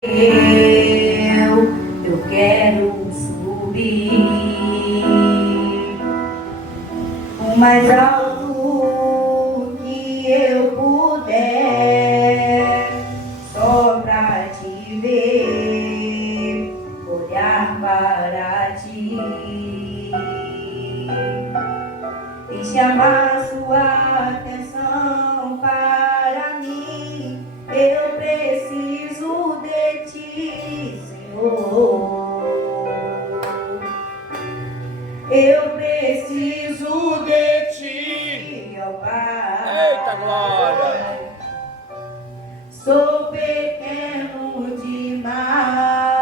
Eu quero subir o mais alto que eu puder, só pra te ver, olhar para ti e chamar sua atenção para mim. Eu preciso de ti, Senhor. Eu preciso de ti, ó Pai. Eita glória! Sou pequeno demais,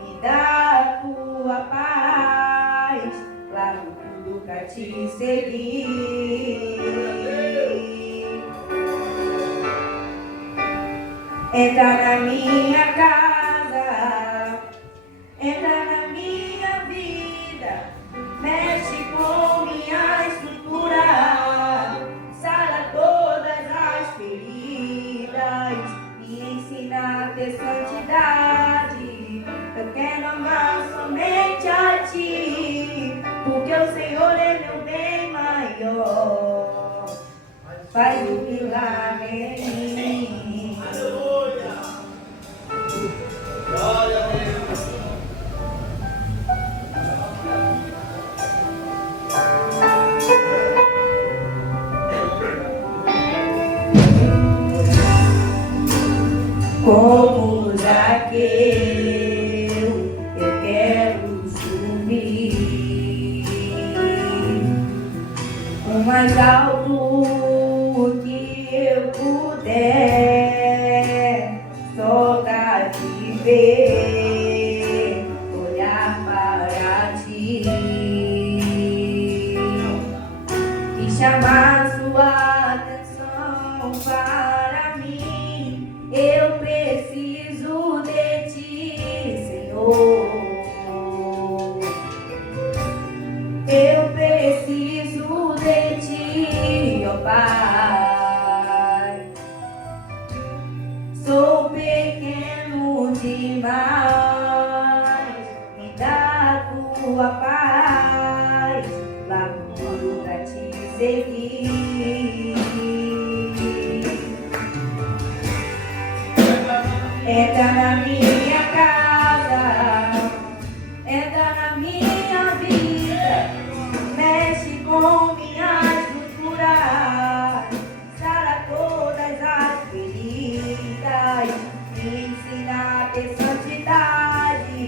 me dá a tua paz, largo tudo pra te seguir. Entra na minha casa, entra na minha vida, mexe com minha estrutura, sara todas as feridas, me ensina a ter santidade. Eu quero amar somente a ti, porque o Senhor é meu bem maior. Faz um milagre em mim. Glória a Deus! Como Zaqueu, eu quero subir o mais alto que eu puder, só pra te ver, olhar para ti e chamar sua atenção para mim. Eu preciso de ti, Senhor. Eu preciso de ti, ó Pai. Sou pequeno demais, me dá a tua paz, largo tudo pra te seguir. Entra na minha casa, entra na minha vida, mexe com minha estrutura, sara todas as feridas, me ensina a ter santidade.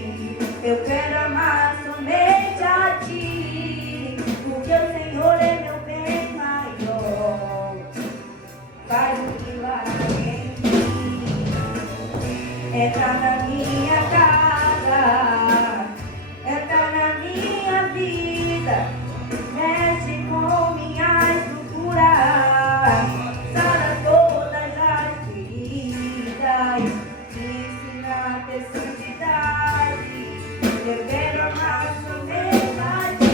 Eu quero amar somente a ti, porque o Senhor é meu bem maior. Faz um milagre em mim. Entra na minha casa, entra na minha vida, mexe com minha estrutura, sara todas as feridas, me ensina a ter santidade. Eu quero amar somente a ti,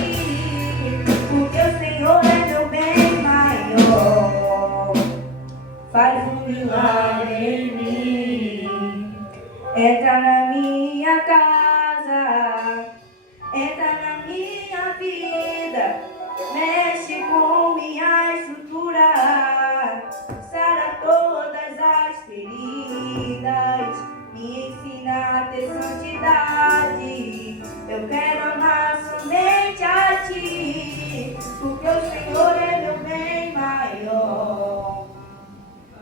porque o Senhor é meu bem maior. Faz um milagre em mim. Entra na minha casa, entra na minha vida, mexe com minha estrutura, sara todas as feridas, me ensina a ter santidade. Eu quero amar somente a ti, porque o Senhor é meu bem maior.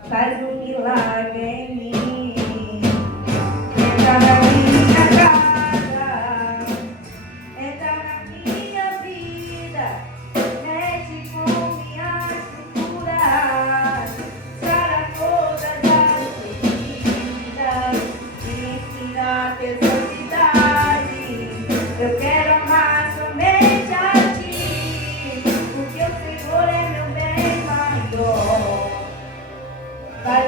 Faz um milagre em mim. Entra na minha casa, entra na minha vida, mexe com minha estrutura, sara todas as feridas, me ensina a ter santidade. Eu quero amar somente a ti, porque o Senhor é meu bem maior. Vai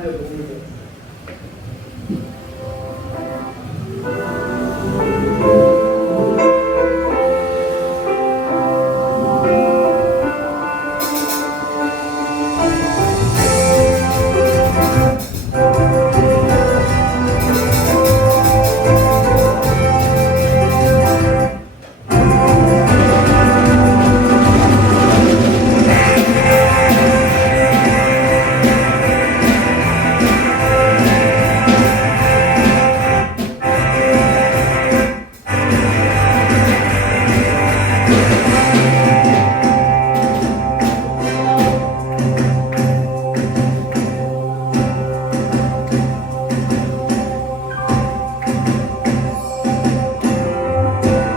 Aleluia.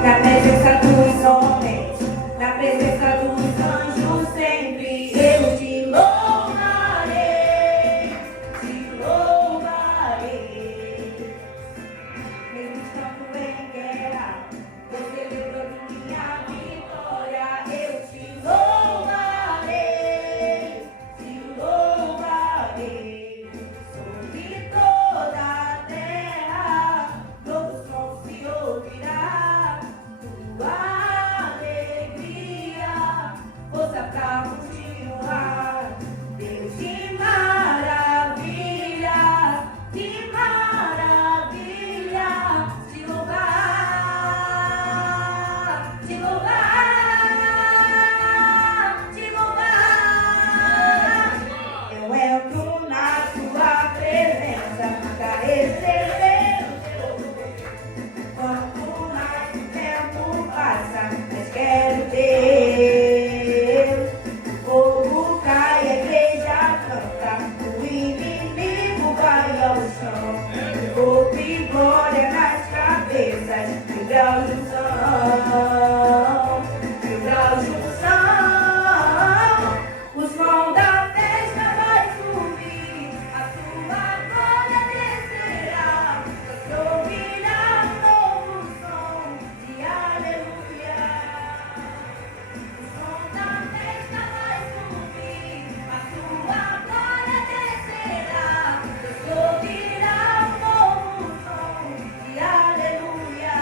Na presença dos homens, na presença dos anjos, sempre eu te louvarei, te louvarei. Mesmo estando em guerra, eu celebro minha vitória, eu te louvarei, te louvarei. Sobre toda a terra, todos vão se ouvirá. Tua alegria, força pra continuar. Deus de maravilha, te louvar, te louvar, te louvar. Eu entro na tua presença pra receber o teu louvor. Quanto mais o tempo passa, mais quero Deus. O fogo cai, a igreja canta, o inimigo vai ao chão. Roupa e glória nas cabeças, mil graus de unção, mil graus de unção. Os vão da festa vai subir, a tua glória descerá. Se ouvirá um novo som de aleluia. O som da festa vai subir, a tua glória descerá. Se ouvirá um novo som de aleluia.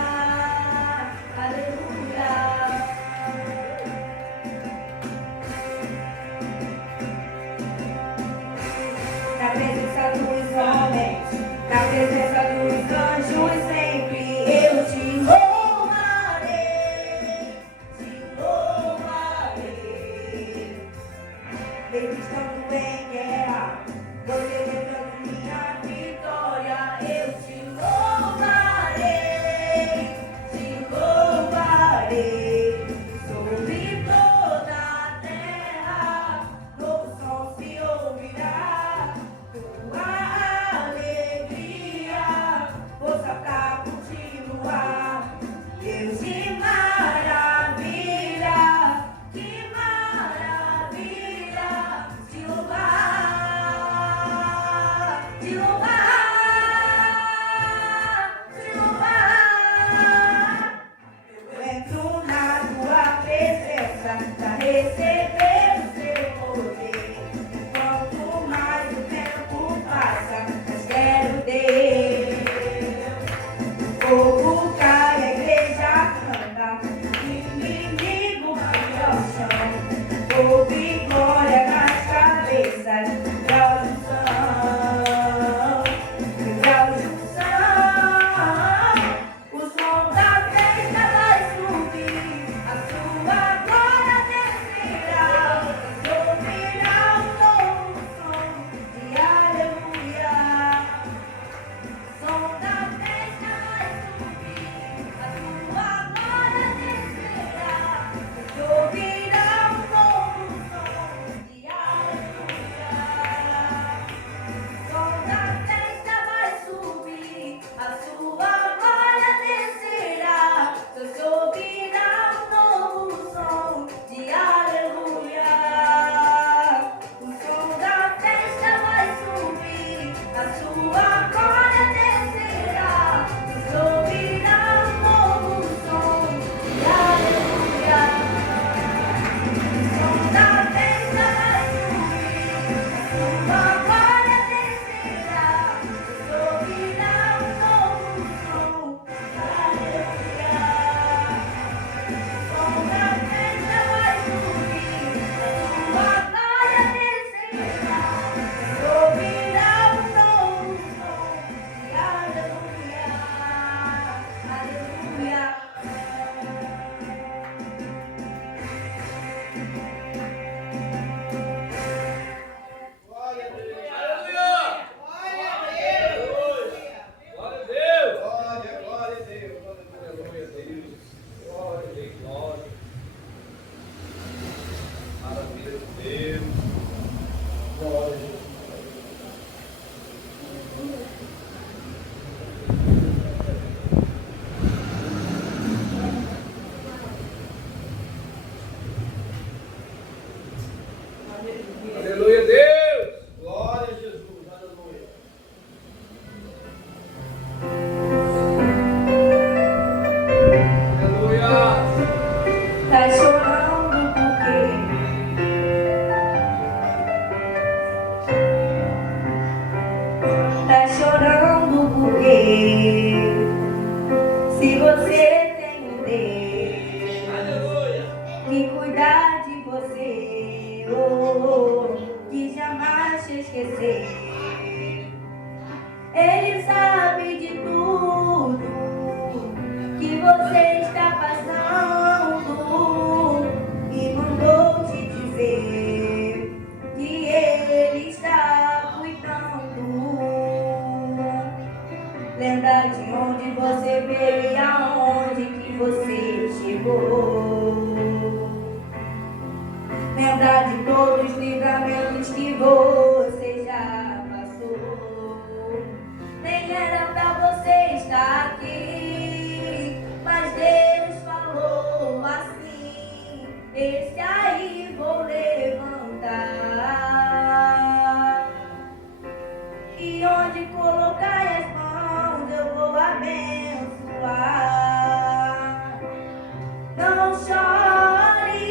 Não chore,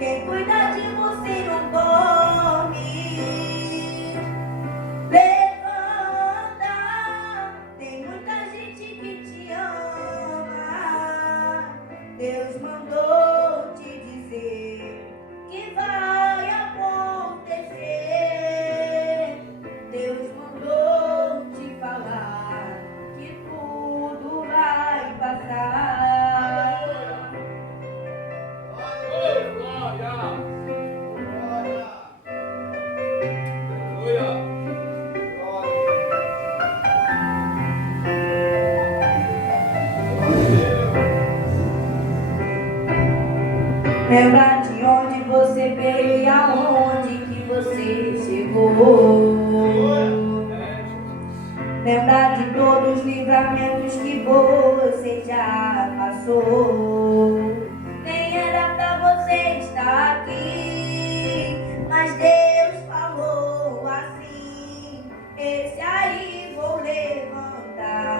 quem cuida de você não dorme. Levanta, tem muita gente que te ama. Deus mandou te dizer que vai acontecer. Deus mandou te falar que tudo vai passar. Lembra de onde você veio e aonde que você chegou. Lembra de todos os livramentos que você já passou. Nem era pra você estar aqui, mas Deus falou assim: esse aí vou levantar.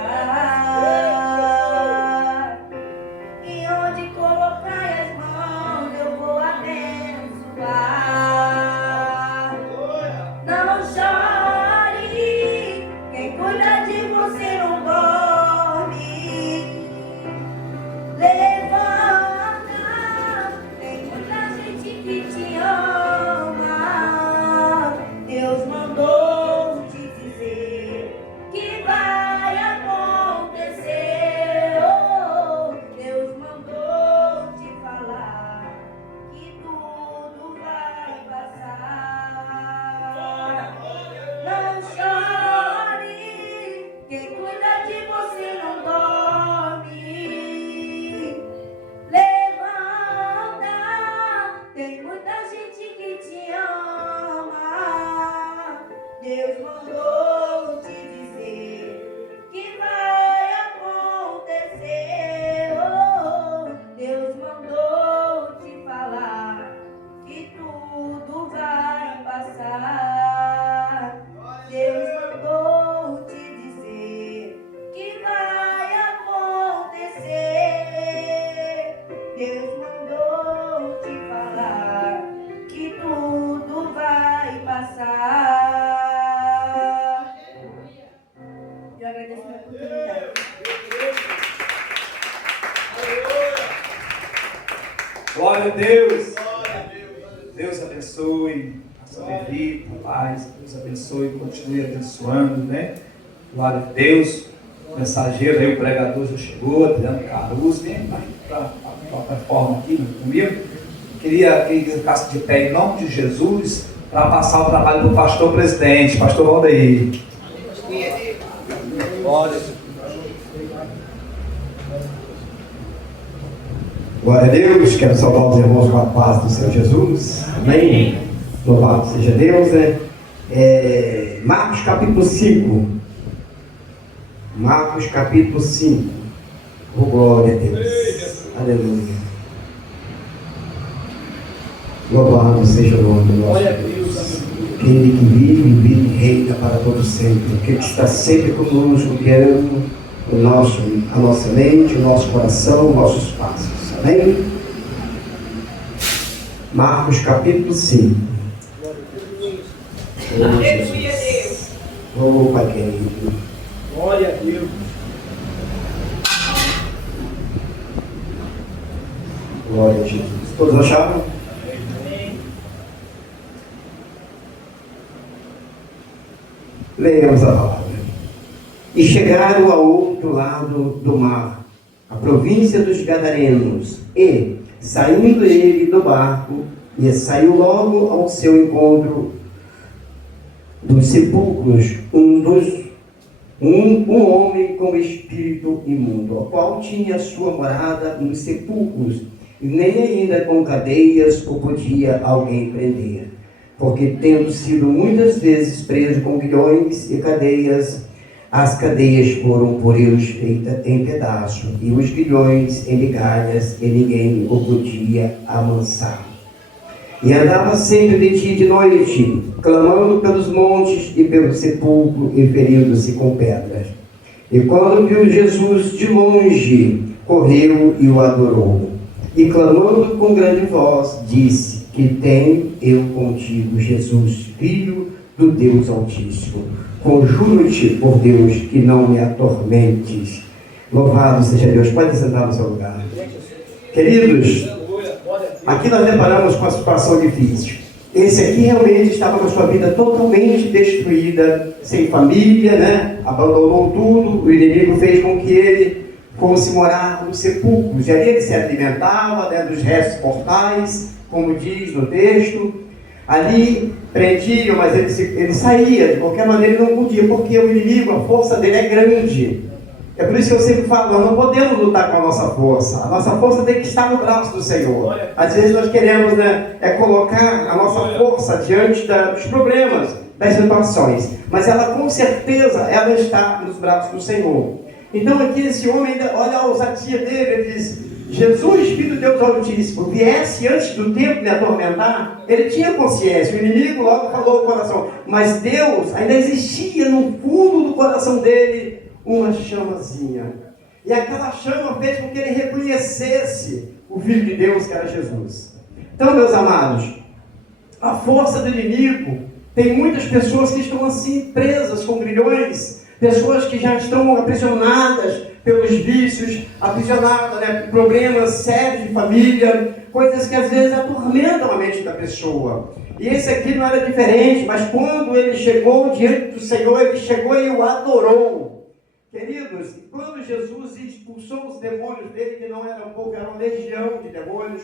E onde colocar as mãos eu vou abençoar. Não chore, quem cuida de você não dorme. Levanta, tem muita gente que te ama. Deus mandou te dizer que vai acontecer. Oh, Deus mandou te falar que tudo vai passar. Não chore, quem cuida de você não dorme. Levanta, tem muita gente que te ama. Deus mandou te dizer que vai acontecer. Oh, Deus mandou te falar que tudo vai passar. Deus mandou te dizer que vai acontecer. Deus mandou te falar que tudo vai passar. Eu agradeço pela oportunidade. Glória a Deus. Deus abençoe a sua vida, a paz. Deus abençoe e continue abençoando, né? Glória a Deus. O mensageiro aí, o pregador já chegou, Adriano Caruso, vem para a plataforma aqui comigo. Queria que ele ficasse de pé em nome de Jesus para passar o trabalho do pastor presidente, pastor Valdeir. Glória a Deus, quero saudar os irmãos com a paz do Senhor Jesus, amém? Louvado seja Deus, né? Marcos capítulo 5, Marcos capítulo 5, oh, glória a Deus, aleluia, louvado seja o nome do nosso Deus, aquele que vive e reina para todo sempre, aquele que está sempre conosco, guiando a nossa mente, o nosso coração, os nossos passos. Amém? Marcos capítulo 5. Aleluia, Deus. Oh, Pai querido. Glória a Deus. Glória a Jesus. Todos acharam? Leiamos a palavra. E chegaram ao outro lado do mar, a província dos Gadarenos, e, saindo ele do barco, saiu logo ao seu encontro dos sepulcros um homem com espírito imundo, o qual tinha sua morada nos sepulcros, e nem ainda com cadeias o podia alguém prender, porque tendo sido muitas vezes preso com grilhões e cadeias, as cadeias foram por eles feitas em pedaços, e os grilhões em migalhas, e ninguém o podia amansar. E andava sempre de dia e de noite, clamando pelos montes e pelo sepulcro, e ferindo-se com pedras. E quando viu Jesus de longe, correu e o adorou, e clamando com grande voz, disse: que tenho eu contigo, Jesus, Filho do Deus Altíssimo. Conjuro-te por Deus que não me atormentes. Louvado seja Deus. Pode sentar no seu lugar. Queridos, aqui nós deparamos com uma situação difícil. Esse aqui realmente estava com a sua vida totalmente destruída, sem família, né? Abandonou tudo. O inimigo fez com que ele fosse morar nos sepulcros. E ali ele se alimentava, né, dos restos mortais, como diz no texto. Ali prendiam, mas ele saía. De qualquer maneira ele não podia, porque o inimigo, a força dele é grande. É por isso que eu sempre falo, nós não podemos lutar com a nossa força. A nossa força tem que estar no braço do Senhor. Às vezes nós queremos, né, colocar a nossa força diante dos problemas, das situações. Mas ela, com certeza, ela está nos braços do Senhor. Então aqui esse homem, olha a ousadia dele, ele diz: Jesus, Filho de Deus Altíssimo, viesse antes do tempo me atormentar. Ele tinha consciência, o inimigo logo falou o coração. Mas Deus, ainda existia no fundo do coração dele uma chamazinha. E aquela chama fez com que ele reconhecesse o Filho de Deus, que era Jesus. Então, meus amados, a força do inimigo, tem muitas pessoas que estão assim presas com grilhões, pessoas que já estão aprisionadas pelos vícios, aprisionadas, né, por problemas sérios de família, coisas que às vezes atormentam a mente da pessoa. E esse aqui não era diferente, mas quando ele chegou diante do Senhor, ele chegou e o adorou. Queridos, quando Jesus expulsou os demônios dele, que não eram pouco, era uma legião de demônios,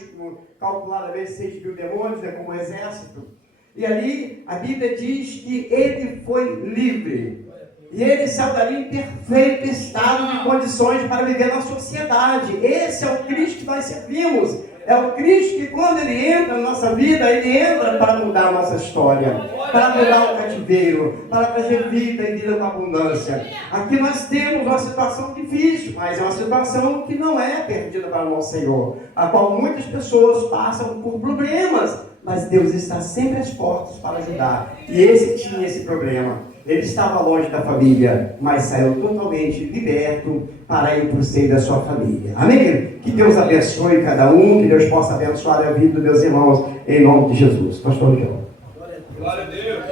calculadamente 6.000 demônios, né, como um exército. E ali a Bíblia diz que ele foi livre. E ele saiu dali em perfeito estado de condições para viver na sociedade. Esse é o Cristo que nós servimos. É o Cristo que, quando ele entra na nossa vida, ele entra para mudar a nossa história, para mudar o cativeiro, para trazer vida e vida com abundância. Aqui nós temos uma situação difícil, mas é uma situação que não é perdida para o nosso Senhor, a qual muitas pessoas passam por problemas, mas Deus está sempre às portas para ajudar. E esse tinha esse problema. Ele estava longe da família, mas saiu totalmente liberto para ir para o seio da sua família. Amém? Que Deus abençoe cada um, que Deus possa abençoar a vida dos meus irmãos, em nome de Jesus. Pastor João. Glória a Deus.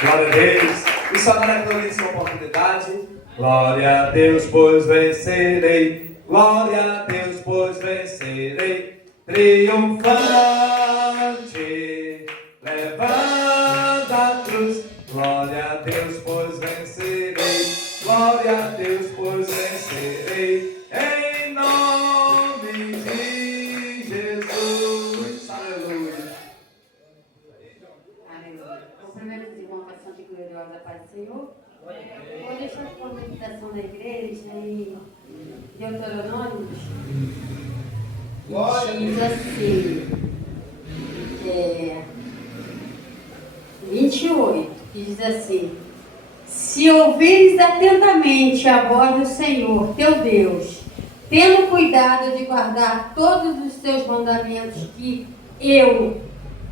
Glória a Deus. E só agora que eu dei uma oportunidade. Glória a Deus, pois vencerei. Glória a Deus, pois vencerei. Triunfante. Levanta a cruz, glória a Deus, pois vencerei. Glória a Deus, pois vencerei. Em nome de Jesus. Aleluia. Aleluia. Cumprimento os irmãos com ação de gloriosa paz do Senhor. Vou deixar a meditação da igreja em Deuteronômio. Diz assim, 28, que diz assim: se ouvires atentamente a voz do Senhor, teu Deus, tendo cuidado de guardar todos os teus mandamentos que eu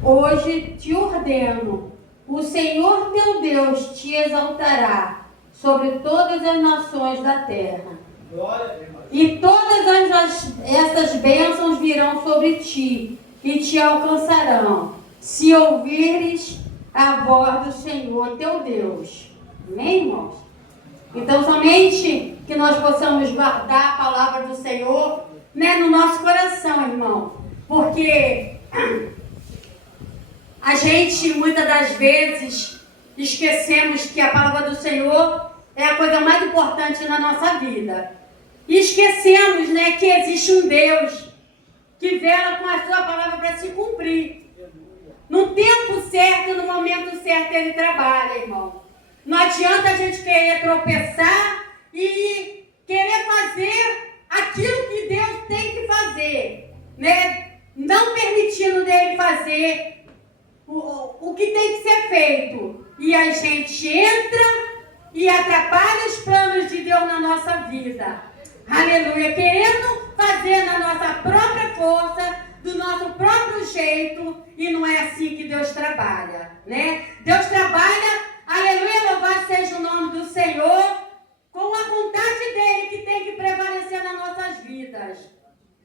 hoje te ordeno, o Senhor teu Deus te exaltará sobre todas as nações da terra. E todas essas bênçãos virão sobre ti e te alcançarão, se ouvires a voz do Senhor teu Deus. Amém, irmãos? Então, somente que nós possamos guardar a palavra do Senhor, né, no nosso coração, irmão. Porque a gente, muitas das vezes, esquecemos que a palavra do Senhor é a coisa mais importante na nossa vida. E esquecemos, né, que existe um Deus que vela com a sua palavra para se cumprir. No tempo certo, no momento certo, ele trabalha, irmão. Não adianta a gente querer tropeçar e querer fazer aquilo que Deus tem que fazer, né? Não permitindo dele fazer o que tem que ser feito. E a gente entra e atrapalha os planos de Deus na nossa vida. Aleluia. Querendo fazer na nossa própria força, do nosso próprio jeito, e não é assim que Deus trabalha, né? Deus trabalha, aleluia, louvado seja o nome do Senhor, com a vontade dele que tem que prevalecer na nossa vidas.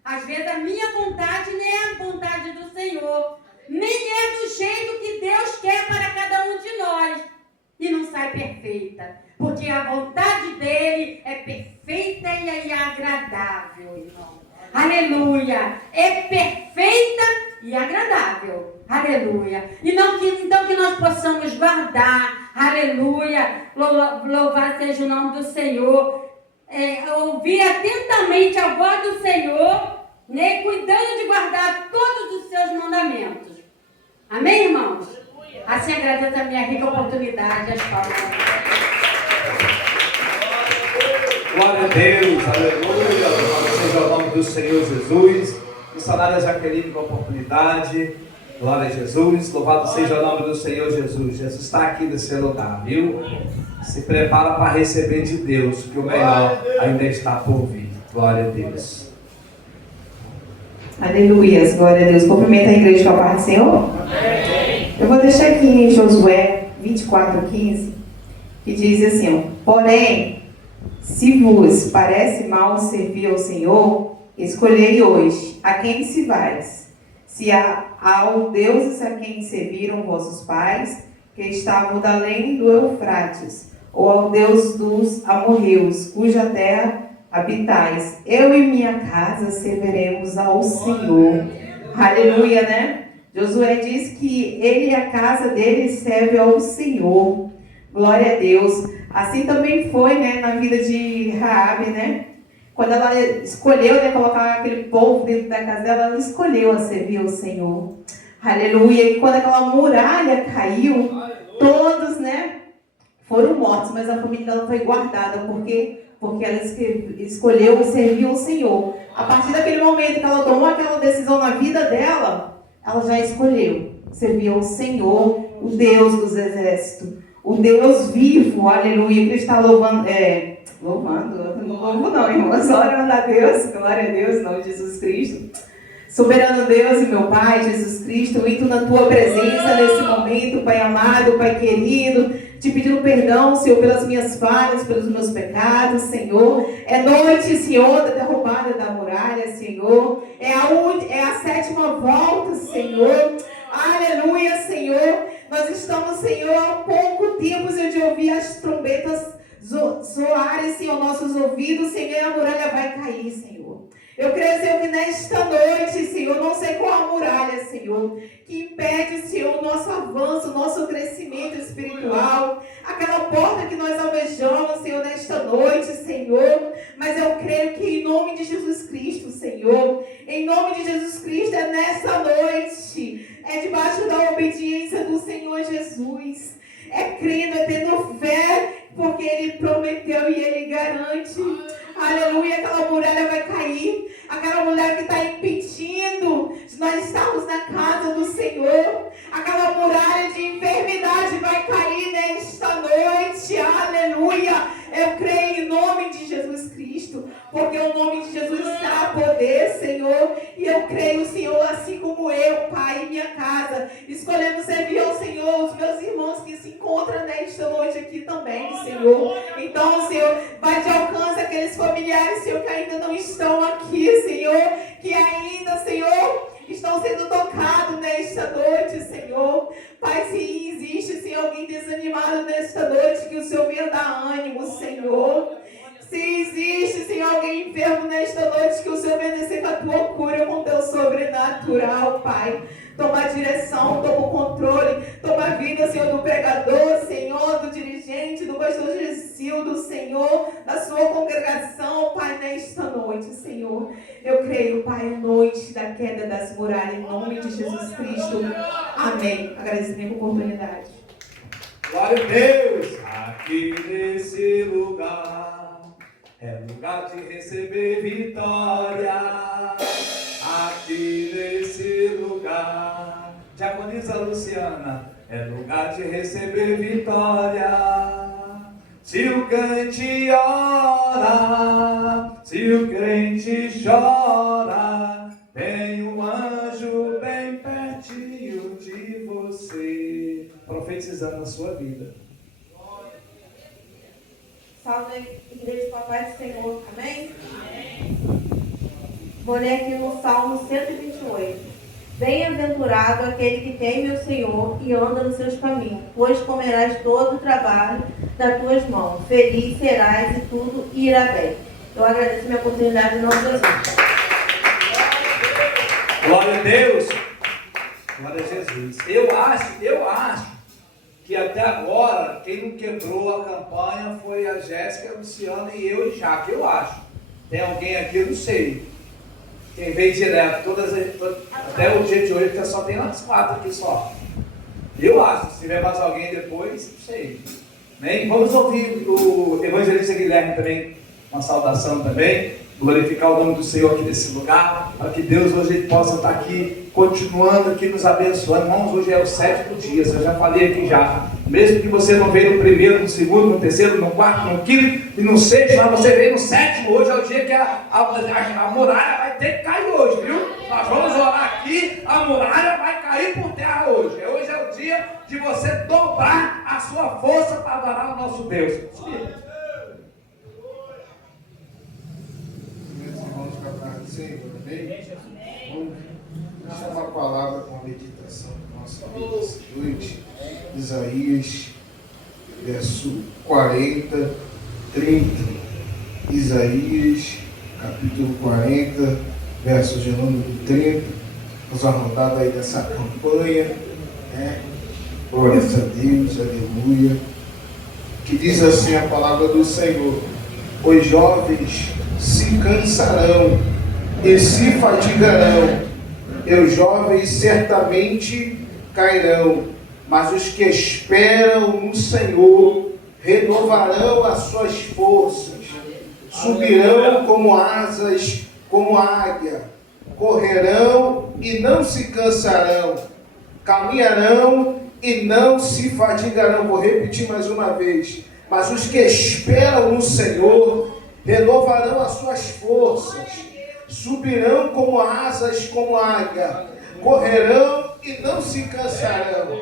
Às vezes a minha vontade nem é a vontade do Senhor, nem é do jeito que Deus quer para cada um de nós. E não sai perfeita, porque a vontade dele é perfeita e agradável, irmão. Aleluia! É perfeita e agradável. Aleluia! Então que nós possamos guardar, aleluia, louvar seja o nome do Senhor, ouvir atentamente a voz do Senhor, né, cuidando de guardar todos os seus mandamentos. Amém, irmãos? Assim agradeço a minha rica oportunidade, as palmas. Glória a Deus, aleluia, louvado seja o nome do Senhor Jesus. Missionária Jaqueline com a oportunidade, glória a Jesus, louvado seja o nome do Senhor Jesus. Jesus está aqui nesse lugar, viu? Se prepara para receber de Deus, que o melhor ainda está por vir. Glória a Deus. Aleluias, glória a Deus. Cumprimenta a igreja com a paz do Senhor. Eu vou deixar aqui em Josué 24:15, que diz assim: porém, se vos parece mal servir ao Senhor, escolhei hoje a quem se vais. Se ao deuses a quem serviram vossos pais, que estavam da além do Eufrates, ou ao Deus dos amorreus, cuja terra habitais. Eu e minha casa serviremos ao Senhor. Aleluia, né? Josué diz que ele e a casa dele serve ao Senhor. Glória a Deus. Assim também foi, né, na vida de Raabe, né? Quando ela escolheu, né, colocar aquele povo dentro da casa dela, ela escolheu a servir ao Senhor. Aleluia. E quando aquela muralha caiu, todos, né, foram mortos, mas a família dela foi guardada, porque ela escolheu servir ao Senhor. A partir daquele momento que ela tomou aquela decisão na vida dela, ela já escolheu servir ao Senhor, o Deus dos exércitos, o Deus vivo, aleluia, que está louvando, não louvo não, irmãos, glória a Deus, glória a Deus, em nome de Jesus Cristo. Soberano Deus e meu Pai, Jesus Cristo, eu entro na Tua presença nesse momento, Pai amado, Pai querido, te pedindo perdão, Senhor, pelas minhas falhas, pelos meus pecados, Senhor. É noite, Senhor, da derrubada da muralha, Senhor. É a 7ª volta, Senhor. Aleluia, Senhor. Nós estamos, Senhor, há pouco tempo de ouvir as trombetas soarem, Senhor, nossos ouvidos, Senhor, e a muralha vai cair, Senhor. Eu creio, Senhor, que nesta noite, Senhor, não sei qual a muralha, Senhor, que impede, Senhor, o nosso avanço, o nosso crescimento espiritual, aquela porta que nós almejamos, Senhor, nesta noite, Senhor, mas eu creio que em nome de Jesus Cristo, Senhor, em nome de Jesus Cristo, é nessa noite, é debaixo da obediência do Senhor Jesus, é crendo, é tendo fé, porque Ele prometeu e Ele garante. Aleluia, aquela muralha vai cair. Aquela mulher que está impedindo de nós estarmos na casa do Senhor. Aquela muralha de enfermidade vai cair nesta noite. Aleluia. Eu creio em nome de Jesus Cristo, porque o nome de Jesus dá poder, Senhor. E eu creio, Senhor, assim como eu, Pai, e minha casa, escolhemos servir ao Senhor, os meus irmãos que se encontram nesta noite aqui também, Senhor. Então, Senhor, vai de alcance aqueles familiares, Senhor, que ainda não estão aqui, Senhor, que ainda, Senhor, estão sendo tocados nesta noite, Senhor. Pai, se existe, Senhor, alguém desanimado nesta noite, que o Senhor venha dar ânimo, Senhor. Se existe, Senhor, alguém enfermo nesta noite, que o Senhor venha descer com a tua cura, com o teu sobrenatural, Pai. Toma a direção, toma o controle, toma a vida, Senhor, do pregador, Senhor, do dirigente, do pastor Gesildo, Senhor, da sua congregação, Pai, nesta noite, Senhor. Eu creio, Pai, a noite da queda das muralhas, em nome de Jesus Cristo. Amém. Agradecimento pela oportunidade. Glória a Deus. Aqui nesse lugar é lugar de receber vitória. Aqui nesse lugar, diaconisa Luciana, é lugar de receber vitória. Se o crente ora, se o crente chora, tem um anjo bem pertinho de você, profetizando a sua vida. Salve, igreja, papai do Senhor. Amém? Amém. Vou ler aqui no Salmo 128. Bem-aventurado aquele que teme o Senhor e anda nos seus caminhos, pois comerás todo o trabalho das tuas mãos. Feliz serás e tudo irá bem. Eu agradeço a minha oportunidade em nome de Jesus. Glória a Deus. Glória a Jesus. Eu acho que até agora quem não quebrou a campanha foi a Jéssica, a Luciana e eu e Jaque. Eu acho. Tem alguém aqui, eu não sei. Quem veio direto, até o dia de hoje, que só tem nós 4 aqui só. Eu acho, se tiver mais alguém depois, não sei. Né? Vamos ouvir o evangelista Guilherme também, uma saudação também, glorificar o nome do Senhor aqui nesse lugar, para que Deus hoje possa estar aqui, continuando aqui nos abençoando. Irmãos, hoje é o 7º dia, eu já falei aqui já. Mesmo que você não veio no primeiro, no segundo, no terceiro, no quarto, no quinto e no sexto, mas você veio no 7º, hoje é o dia que a muralha vai ter que cair hoje, viu? Nós vamos orar aqui, a muralha vai cair por terra hoje. Hoje é o dia de você dobrar a sua força para adorar o nosso Deus. Senhor, amém? Vamos deixar uma palavra com a meditação da nossa vida essa noite. Isaías, verso 40, 30. Isaías, capítulo 40, verso de número 30. Nos arrodado aí dessa campanha, né? Glórias a Deus, aleluia. Que diz assim a palavra do Senhor: os jovens se cansarão e se fatigarão, e os jovens certamente cairão, mas os que esperam no Senhor renovarão as suas forças, subirão como asas, como águia, correrão e não se cansarão, caminharão e não se fatigarão. Vou repetir mais uma vez: mas os que esperam no Senhor renovarão as suas forças, subirão como asas, como águia, correrão e não se cansarão,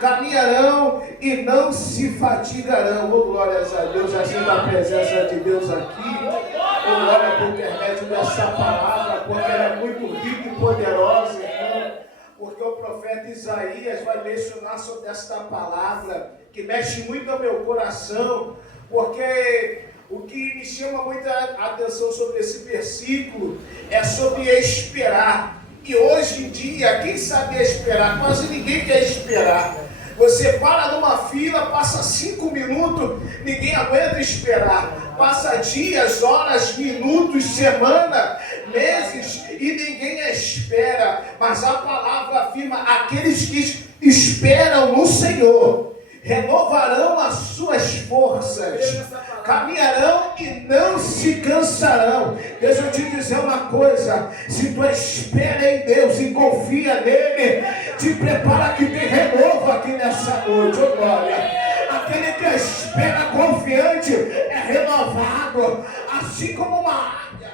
caminharão e não se fatigarão. Oh, glórias a Deus, assim da presença de Deus aqui. Oh, glória por intermédio dessa palavra, porque ela é muito rica e poderosa, irmão. Porque o profeta Isaías vai mencionar sobre esta palavra, que mexe muito no meu coração, porque o que me chama muita atenção sobre esse versículo é sobre esperar. E hoje em dia, quem sabe esperar? Quase ninguém quer esperar. Você para numa fila, passa 5 minutos, ninguém aguenta esperar. Passa dias, horas, minutos, semana, meses e ninguém espera. Mas a palavra afirma: aqueles que esperam no Senhor renovarão as suas forças, caminharão e não se cansarão. Deixa eu te dizer uma coisa: se tu espera em Deus e confia nele, te prepara que tem renovo aqui nessa noite. Oh, glória! Aquele que espera confiante é renovado, assim como uma águia.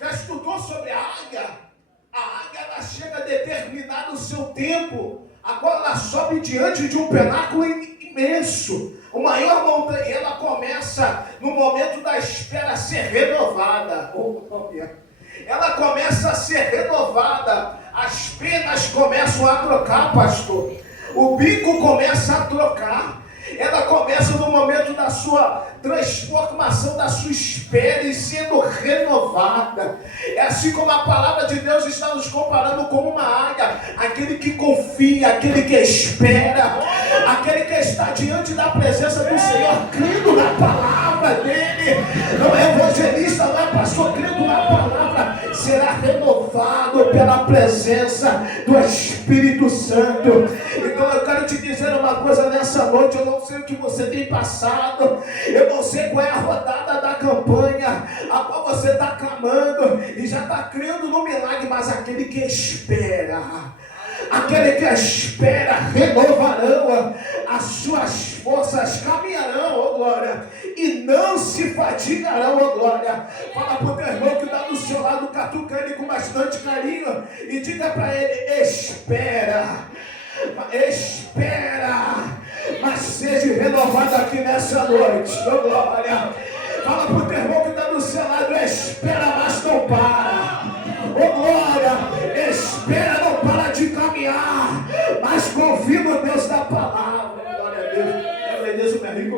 Já estudou sobre a águia? A águia, ela chega a determinado o seu tempo. Agora ela sobe diante de um penáculo imenso, o maior montanha, e ela começa, no momento da espera, a ser renovada. Ela começa a ser renovada, as penas começam a trocar, pastor, o bico começa a trocar, ela começa no momento da sua transformação, da sua espera e sendo renovada. É assim como a palavra de Deus está nos comparando como uma águia, aquele que confia, aquele que espera, aquele que está diante da presença do Senhor, crendo na palavra dele. Não é evangelista, não é pastor, crendo na palavra, será renovado pela presença do Espírito Santo. Então eu quero te dizer uma coisa nessa noite: eu não sei o que você tem passado, eu não sei qual é a rodada da campanha a qual você está clamando e já está crendo no milagre, mas aquele que espera, renovarão as suas forças, caminharão, ó glória, e não se fatigarão, ó glória. Fala para o teu irmão que está do seu lado, catuca ele com bastante carinho e diga para ele: espera, mas seja renovado aqui nessa noite, ó glória. Fala para o teu irmão que está do seu lado: espera, mas familiar, mas confia no Deus da palavra. Glória a Deus. Eu obedeço minha rica.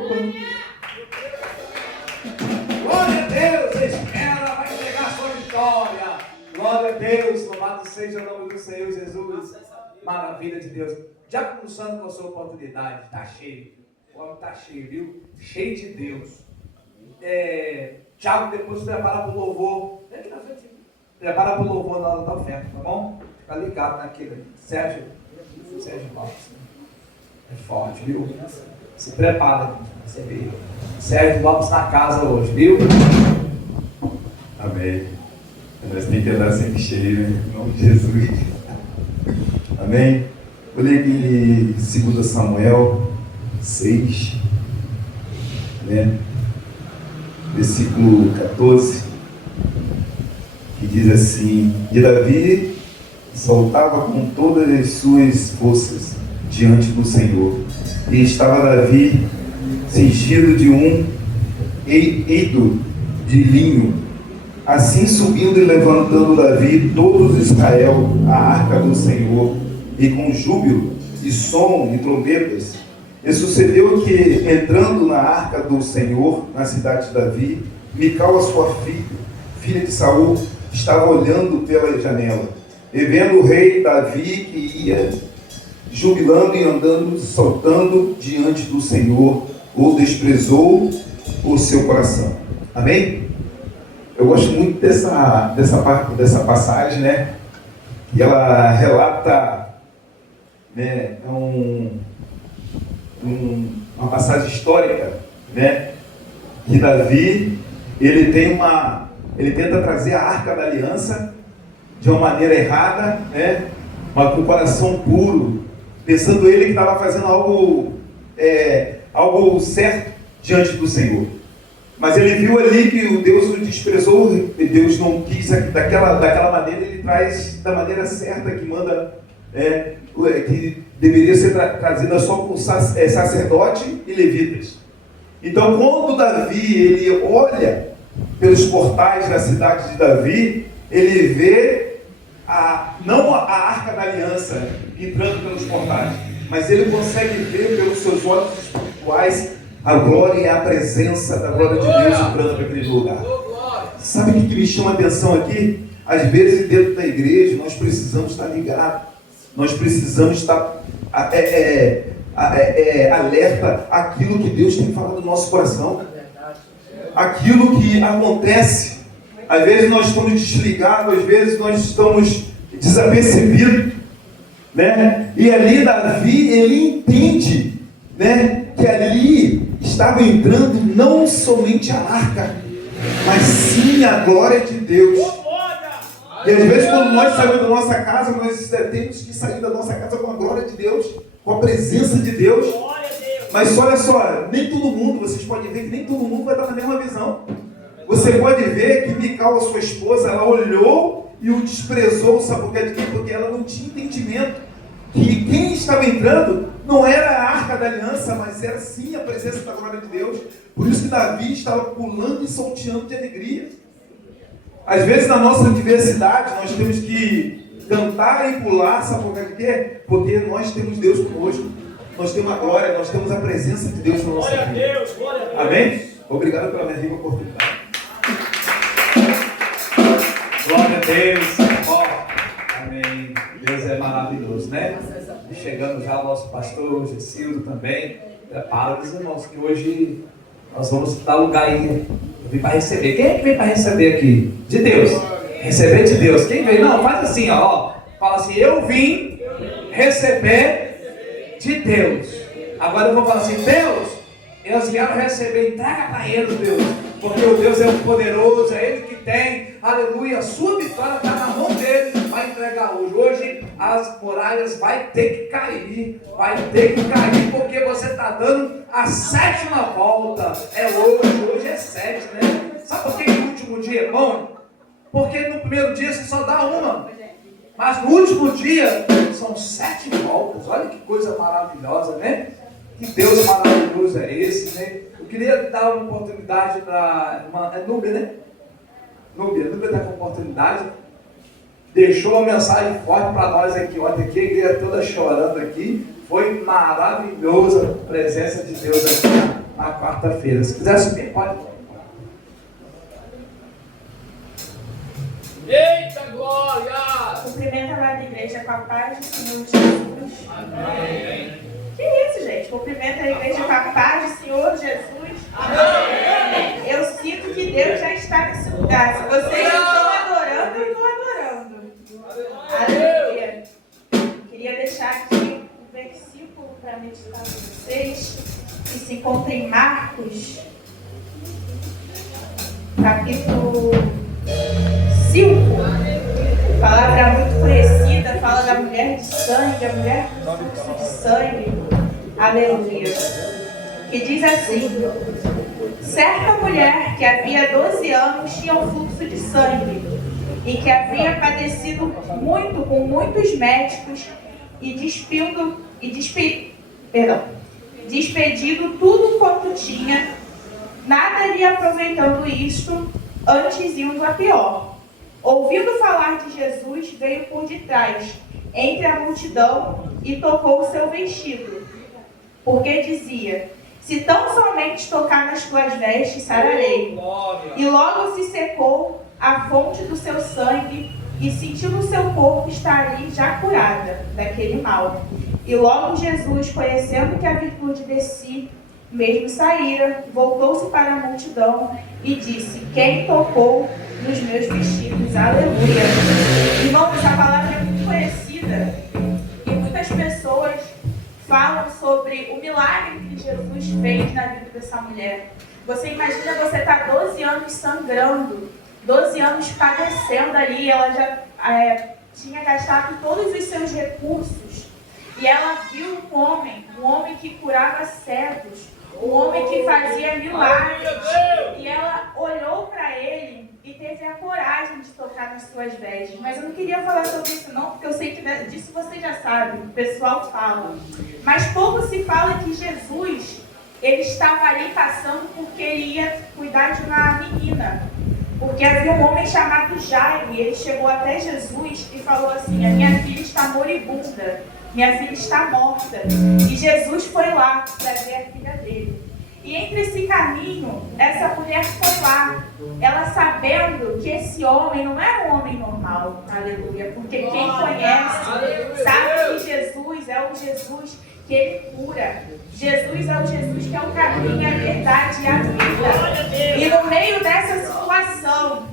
Glória a Deus, espera, vai pegar a sua vitória. Glória a Deus, louvado seja o nome do Senhor Jesus. Maravilha de Deus. Já começando com a sua oportunidade, está cheio. O homem está cheio, viu? Cheio de Deus. Tiago, depois prepara para o louvor. Vem aqui na frente. Prepara para o louvor na hora da oferta, tá bom? Fica ligado naquilo aí. Sérgio Lopes. É forte, viu? Se prepara para receber. Sérgio Lopes na casa hoje, viu? Amém. Nós temos que andar sempre cheio, né? Em nome de Jesus. Amém. Vou ler aqui em 2 Samuel 6, né? Versículo 14, que diz assim: E Davi saltava com todas as suas forças diante do Senhor, e estava Davi cingido de um eito de linho. Assim subindo e levantando Davi, todo Israel, a arca do Senhor, e com júbilo, e som, e trombetas. E sucedeu que, entrando na arca do Senhor, na cidade de Davi, Mical, a sua filha de Saul, estava olhando pela janela. E vendo o rei Davi que ia jubilando e andando, saltando diante do Senhor, o desprezou o seu coração. Amém? Eu gosto muito dessa passagem, né? E ela relata, né, uma passagem histórica, né? Que Davi, ele tenta trazer a Arca da Aliança de uma maneira errada, né? Mas com o coração puro, pensando ele que estava fazendo algo certo diante do Senhor. Mas ele viu ali que o Deus o desprezou, Deus não quis daquela maneira, ele traz da maneira certa que manda, que deveria ser trazida só por sacerdote e levitas. Então, quando Davi ele olha pelos portais da cidade de Davi, ele vê não a Arca da Aliança entrando pelos portais, mas ele consegue ver pelos seus olhos espirituais a glória e a presença da glória de Deus entrando naquele lugar. Sabe o que me chama a atenção aqui? Às vezes dentro da igreja nós precisamos estar ligados, nós precisamos estar alerta àquilo que Deus tem falado no nosso coração, aquilo que acontece. Às vezes nós estamos desligados, às vezes nós estamos desapercebidos, né? E ali Davi, ele entende, né, que ali estava entrando não somente a arca, mas sim a glória de Deus. E às vezes quando nós saímos da nossa casa, nós temos que sair da nossa casa com a glória de Deus, com a presença de Deus. Mas olha só, nem todo mundo, vocês podem ver que nem todo mundo vai estar na mesma visão. Você pode ver que Mical, a sua esposa, ela olhou e o desprezou, sabe por quê? Porque ela não tinha entendimento que quem estava entrando não era a Arca da Aliança, mas era sim a presença da glória de Deus. Por isso que Davi estava pulando e salteando de alegria. Às vezes na nossa diversidade nós temos que cantar e pular, sabe por quê? Porque nós temos Deus conosco. Nós temos a glória, nós temos a presença de Deus na nossa vida. Amém? Obrigado pela minha rica oportunidade. Glória a Deus. Amém. Deus é maravilhoso, né? E chegando já o nosso pastor Gessildo também. Prepara os irmãos que hoje nós vamos dar lugar aí. Eu vim para receber. Quem é que vem para receber aqui? De Deus. Receber de Deus. Quem veio? Não, faz assim, ó. Fala assim, eu vim receber de Deus. Agora eu vou falar assim, Deus, eu quero receber, entrega para ele, Deus. Porque o Deus é o poderoso, é Ele que tem, aleluia, a sua vitória está na mão dele, vai entregar hoje. Hoje as muralhas vai ter que cair, porque você está dando a 7ª volta. É hoje é 7, né? Sabe por que o último dia é bom? Porque no primeiro dia você só dá uma, mas no último dia são 7 voltas. Olha que coisa maravilhosa, né? Que Deus maravilhoso é esse, né? Eu queria dar uma oportunidade para a irmã, Núbia, né? Núbia está com oportunidade. deixou uma mensagem forte para nós aqui ontem, aqui, a igreja toda chorando aqui. Foi maravilhosa a presença de Deus aqui na quarta-feira. Se quiser subir, pode. Eita glória! Cumprimenta lá da igreja com a paz do Senhor Jesus. Amém. Que isso, gente? Cumprimenta a igreja com a paz do Senhor Jesus. Amém. Eu sinto que Deus já está nesse lugar. Se vocês não estão adorando, eu estou adorando. Aleluia. Queria deixar aqui um versículo para meditar com vocês, que se encontra em Marcos, capítulo 5. Palavra muito conhecida, fala da mulher de sangue, a mulher com fluxo de sangue. Aleluia. Que diz assim: certa mulher que havia 12 anos tinha um fluxo de sangue e que havia padecido muito com muitos médicos e despedido tudo quanto tinha, nada lhe aproveitando isto, antes indo a pior. Ouvindo falar de Jesus, veio por detrás, entre a multidão, e tocou o seu vestido, porque dizia: se tão somente tocar nas tuas vestes, sararei. E logo se secou a fonte do seu sangue, e sentiu o seu corpo estar ali já curada daquele mal. E logo Jesus, conhecendo que a virtude de si mesmo saíra, voltou-se para a multidão e disse: quem tocou nos meus vestidos? Aleluia. Irmãos, essa palavra é muito conhecida e muitas pessoas falam sobre o milagre que Jesus fez na vida dessa mulher. Você imagina você estar 12 anos sangrando, 12 anos padecendo ali, ela já tinha gastado todos os seus recursos e ela viu um homem que curava cegos, um homem que fazia milagres, e ela olhou para ele e teve a coragem de tocar nas suas vestes. Mas eu não queria falar sobre isso não, porque eu sei que disso você já sabe, o pessoal fala. Mas pouco se fala que Jesus, ele estava ali passando porque ele ia cuidar de uma menina. Porque havia um homem chamado Jairo, e ele chegou até Jesus e falou assim: a minha filha está moribunda, minha filha está morta. E Jesus foi lá para ver a filha dele. E entre esse caminho, essa mulher foi lá, ela sabendo que esse homem não é um homem normal, aleluia, porque quem conhece sabe que Jesus é o Jesus que ele cura. Jesus é o Jesus que é o caminho, a verdade e a vida. E no meio dessa situação,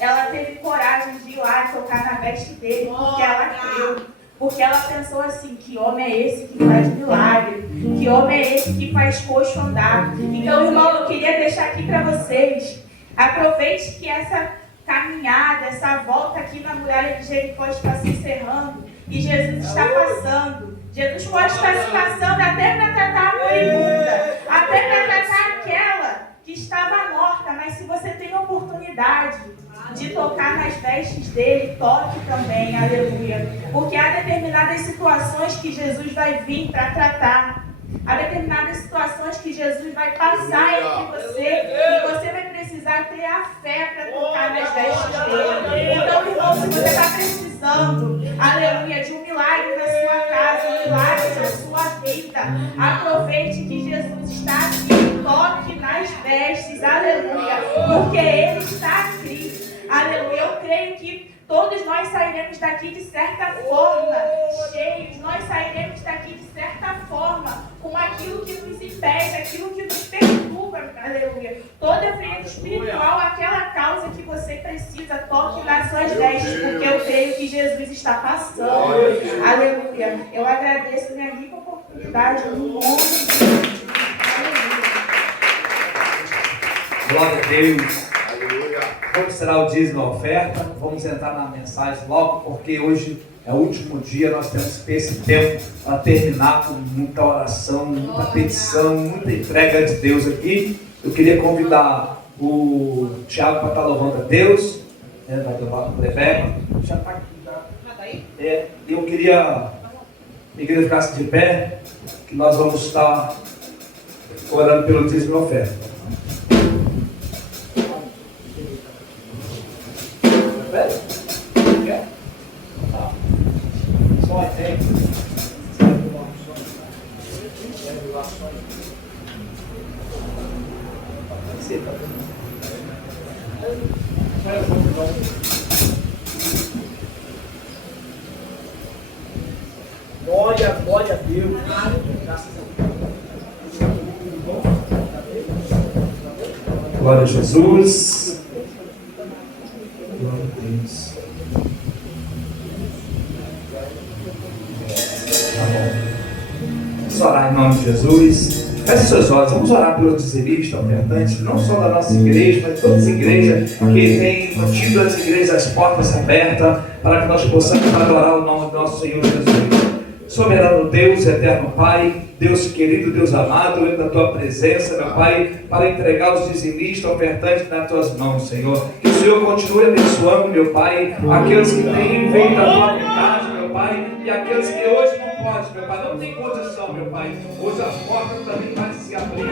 ela teve coragem de ir lá e tocar na veste dele, porque ela creu. Porque ela pensou assim: que homem é esse que faz milagre? Que homem é esse que faz coxo andar? Então, irmão, eu queria deixar aqui para vocês: aproveite que essa caminhada, essa volta aqui na muralha de Jericó está se encerrando e Jesus está passando. Jesus pode estar se passando até para tratar a moribunda, até para tratar aquela que estava morta. Mas se você tem a oportunidade de tocar nas vestes dele, toque também, aleluia. Porque há determinadas situações que Jesus vai vir para tratar. Há determinadas situações que Jesus vai passar entre você e você vai precisar ter a fé para tocar nas vestes dele. Então, irmão, se você está precisando, aleluia, de um milagre na sua casa, um milagre na sua vida, aproveite que Jesus está aqui, toque nas vestes, aleluia, porque ele está aqui. Aleluia, eu creio que todos nós sairemos daqui de certa forma cheios, nós sairemos daqui de certa forma com aquilo que nos impede, aquilo que nos perturba, aleluia. Toda frente espiritual, aquela causa que você precisa, toque nas suas vestes, porque eu creio que Jesus está passando, aleluia. Eu agradeço minha rica oportunidade no nome de Jesus. Glória a Deus. Como será o dízimo e a oferta? Vamos entrar na mensagem logo, porque hoje é o último dia, nós temos esse tempo para terminar com muita oração, muita petição, muita entrega de Deus aqui. Eu queria convidar o Thiago para estar louvando a Deus, né, vai levar o playback. Já está aqui. Eu queria a igreja ficasse de pé, que nós vamos estar orando pelo dízimo e a oferta. Glória a Deus. Graças a Deus. Glória a Jesus. Glória a Deus. Tá bom. Vamos orar em nome de Jesus. Feche seus olhos, vamos orar pelos dizimistas, ofertantes, não só da nossa igreja, mas de todas as igrejas que têm mantido as igrejas, as portas abertas, para que nós possamos adorar o nome do nosso Senhor Jesus. Soberano Deus, eterno Pai, Deus querido, Deus amado, eu da tua presença, meu Pai, para entregar os dizimistas, ofertantes nas tuas mãos, Senhor. Que o Senhor continue abençoando, meu Pai, aqueles que têm feito a tua vontade, meu Pai, e aqueles que hoje não podem, meu Pai, não tem condição, meu Pai. Hoje as portas também vão se abrir.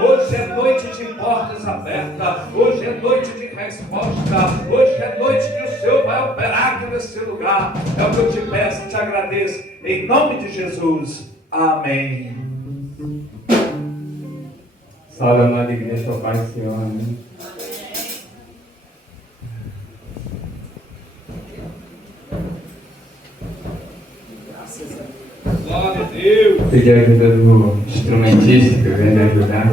Hoje é noite de portas abertas. Hoje é noite de resposta. Hoje é noite que o Senhor vai operar aqui nesse lugar. É o que eu te peço, te agradeço. Em nome de Jesus. Amém. Salve, amada igreja, Pai do Senhor. Amém. Glória a Deus. Pedir a ajuda do instrumentista que vem me ajudar.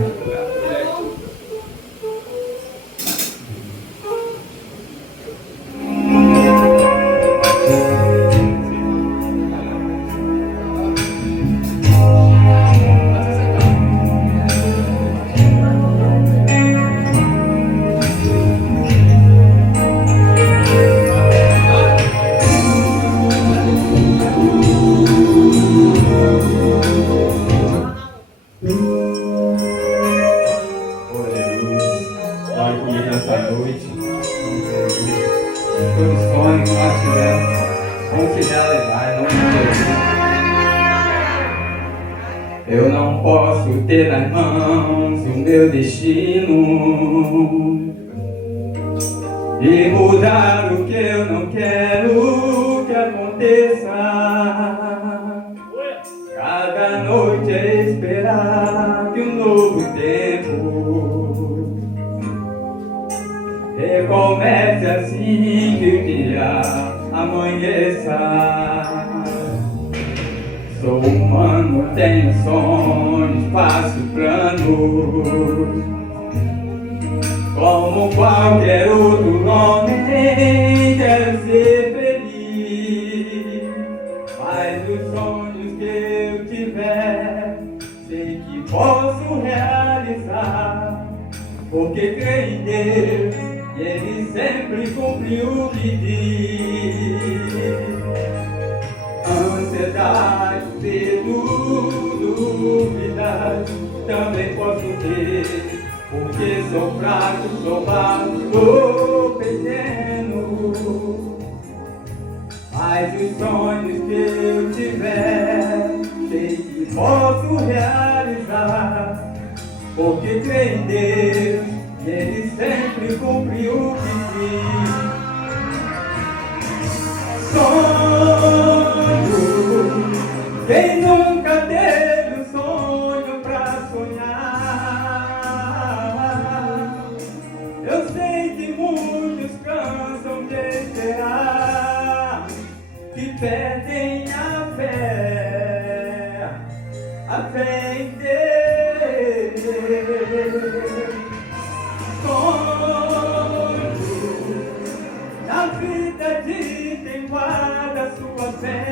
Eu não posso ter nas mãos o meu destino e mudar o que eu não quero que aconteça. Cada noite é esperar que um novo tempo recomece assim que o dia amanheça. Sou humano, tenho sonhos, faço planos. Como qualquer outro homem, quero ser feliz. Mas os sonhos que eu tiver, sei que posso realizar. Porque creio em Deus e Ele sempre cumpre o que diz. Ansiedade, medo, duvidade também posso ter, porque sou fraco, sou baixo, sou pequeno. Mas os sonhos que eu tiver, sei que posso realizar, porque creio em Deus e Ele sempre cumpre o que diz. Sonho, quem nunca teve um sonho pra sonhar? Eu sei que muitos cansam de esperar, que perdem a fé em Deus. Sonho, na vida de quem guarda sua fé,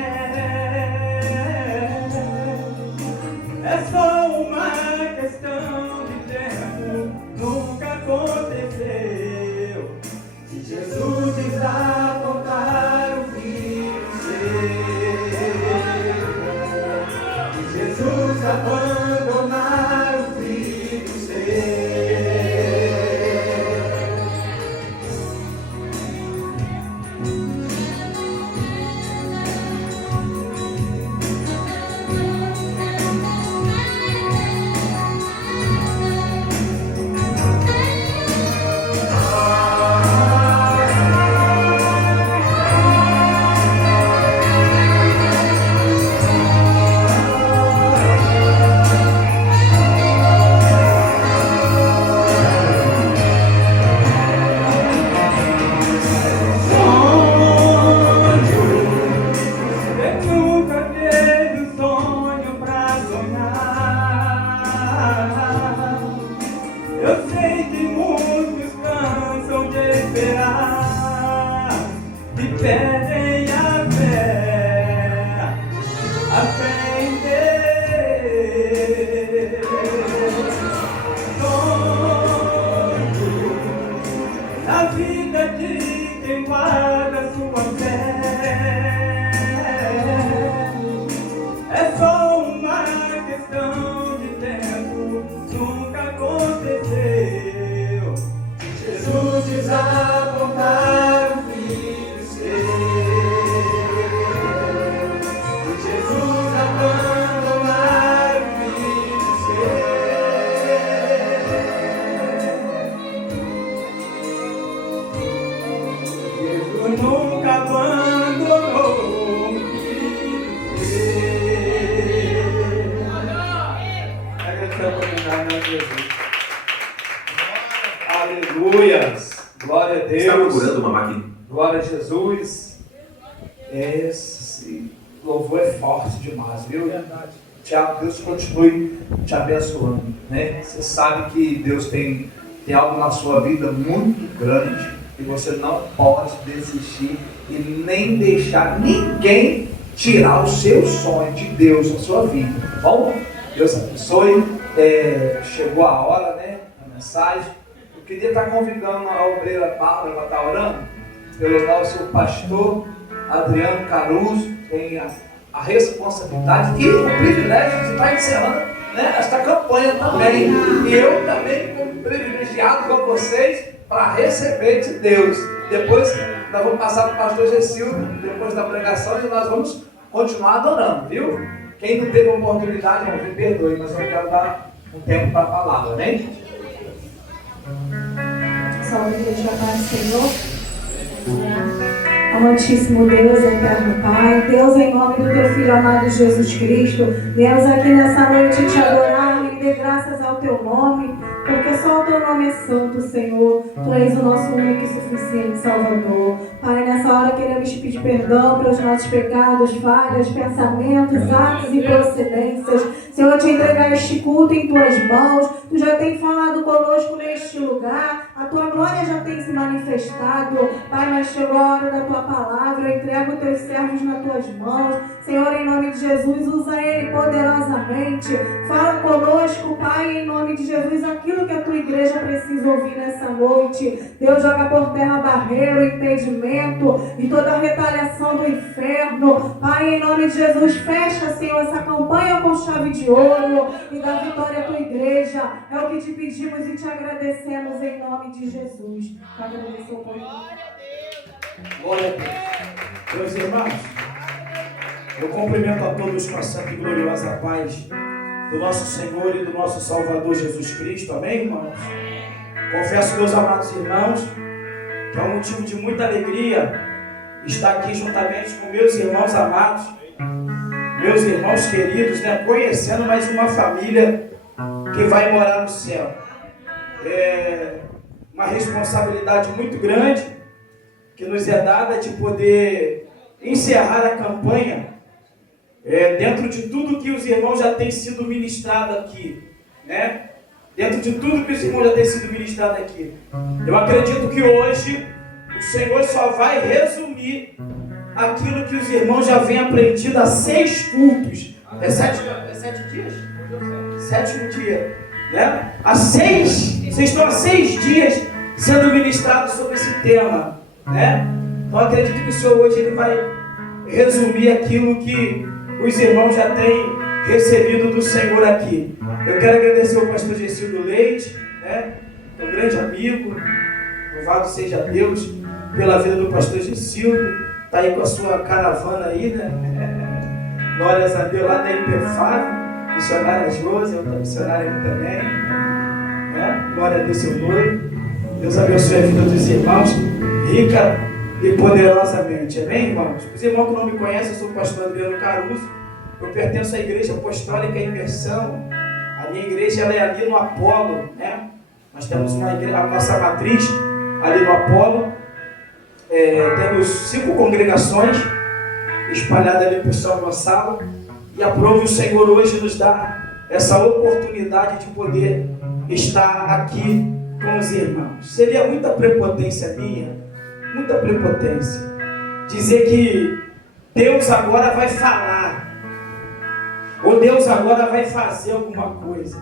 é só uma questão de tempo, nunca aconteceu. Se Jesus está voltar o fim, Jesus avança. perdem a fé, aprender. A vida de quem guarda sua fé é só uma questão de tempo, nunca aconteceu. Jesus desapontar o filho seu, Jesus abandonar o filho seu. Nunca abandonou o filho seu. Agradecer a oportunidade, meu Jesus. Aleluias! Glória a Deus! Está procurando uma máquina? Glória a Jesus! Esse louvor é forte demais, viu? Tiago, Deus continue te abençoando, né? Você sabe que Deus tem algo na sua vida muito grande e você não pode desistir e nem deixar ninguém tirar o seu sonho de Deus na sua vida, tá bom? Deus abençoe. Chegou a hora, né? A mensagem. Eu queria estar convidando a obreira Paula para estar orando pelo nosso pastor Adriano Caruso, tem a responsabilidade e o privilégio de estar encerrando, né, esta campanha também. E eu também, como privilegiado com vocês, para receber de Deus. Depois nós vamos passar para o pastor Gessildo, depois da pregação, e nós vamos continuar adorando, viu? Quem não teve a oportunidade, me perdoe, mas eu quero dar um tempo para a palavra, né? Salve, igreja, paz, Senhor. Amantíssimo Deus, eterno Pai, Deus, em nome do Teu Filho amado Jesus Cristo, viemos aqui nessa noite te adorar, render graças ao Teu nome, porque só o Teu nome é santo, Senhor. Tu és o nosso único e suficiente Salvador. Pai, nessa hora queremos te pedir perdão pelos nossos pecados, falhas, pensamentos, atos e procedências. Senhor, te entregar este culto em Tuas mãos. Tu já tem falado conosco neste lugar. A Tua glória já tem se manifestado. Pai, mas chegou a hora da Tua palavra. Eu entrego os Teus servos nas Tuas mãos. Senhor, em nome de Jesus, usa ele poderosamente. Fala conosco, Pai, em nome de Jesus, aquilo que a Tua igreja precisa ouvir nessa noite. Deus, joga por terra barreira, o impedimento e toda a retaliação do inferno. Pai, em nome de Jesus, fecha, Senhor, essa campanha com chave de ouro e dá vitória à Tua igreja. É o que te pedimos e te agradecemos em nome de Jesus. Agradecer o povo. Glória a Deus. Meus irmãos, eu cumprimento a todos com a santa e gloriosa paz do nosso Senhor e do nosso Salvador Jesus Cristo. Amém, irmãos? Confesso, meus amados irmãos, que é um motivo de muita alegria estar aqui juntamente com meus irmãos amados, meus irmãos queridos, né? Conhecendo mais uma família que vai morar no céu. É uma responsabilidade muito grande que nos é dada de poder encerrar a campanha dentro de tudo que os irmãos já têm sido ministrado aqui, né? Dentro de tudo que os irmãos já têm sido ministrado aqui. Eu acredito que hoje o Senhor só vai resumir aquilo que os irmãos já vêm aprendido há 6 cultos. É 7 dias? 7º dia, né? Vocês estão há 6 dias sendo ministrados sobre esse tema, né? Então acredito que o Senhor hoje ele vai resumir aquilo que os irmãos já têm recebido do Senhor aqui. Eu quero agradecer ao pastor Gessildo Leite, né? Um grande amigo. Louvado seja Deus pela vida do pastor Gessildo. Está aí com a sua caravana aí, né? Glórias a Deus lá da Hiperfábio. Missionária Josi, outra missionária aqui também. Glória a Deus, seu noivo. Deus abençoe a vida dos irmãos, rica e poderosamente. Amém, irmãos? Os irmãos que não me conhecem, eu sou o pastor Adriano Caruso. Eu pertenço à Igreja Apostólica Imersão. A minha igreja ela é ali no Apolo, né? Nós temos uma igreja, a nossa matriz ali no Apolo. Temos 5 congregações espalhadas ali por São Gonçalo. E aprove o Senhor hoje nos dar essa oportunidade de poder estar aqui com os irmãos. Seria muita prepotência minha, muita prepotência, dizer que Deus agora vai falar, ou Deus agora vai fazer alguma coisa.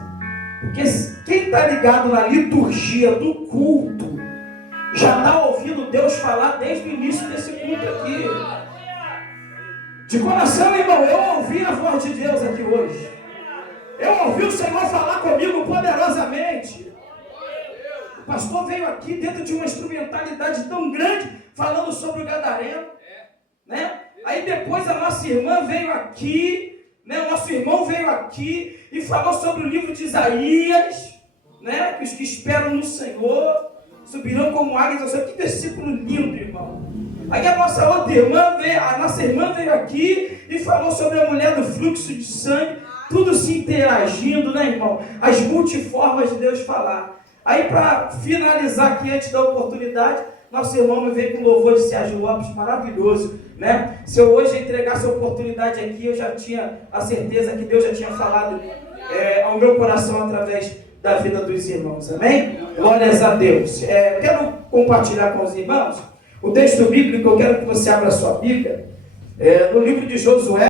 Porque quem está ligado na liturgia do culto, já está ouvindo Deus falar desde o início desse culto aqui. De coração, irmão, eu ouvi a voz de Deus aqui hoje. Eu ouvi o Senhor falar comigo poderosamente. O pastor veio aqui dentro de uma instrumentalidade tão grande, falando sobre o gadareno, né? Aí depois a nossa irmã veio aqui, né? O nosso irmão veio aqui e falou sobre o livro de Isaías, né? Que os que esperam no Senhor subirão como águias ao céu. Que versículo lindo, irmão. Aí a nossa irmã veio aqui e falou sobre a mulher do fluxo de sangue, tudo se interagindo, né, irmão? As multiformas de Deus falar. Aí, para finalizar aqui, antes da oportunidade, nosso irmão me veio com o louvor de Sérgio Lopes, maravilhoso, né? Se eu hoje entregasse a oportunidade aqui, eu já tinha a certeza que Deus já tinha falado ao meu coração através da vida dos irmãos, amém? Glórias a Deus. Quero compartilhar com os irmãos o texto bíblico. Eu quero que você abra a sua Bíblia no livro de Josué.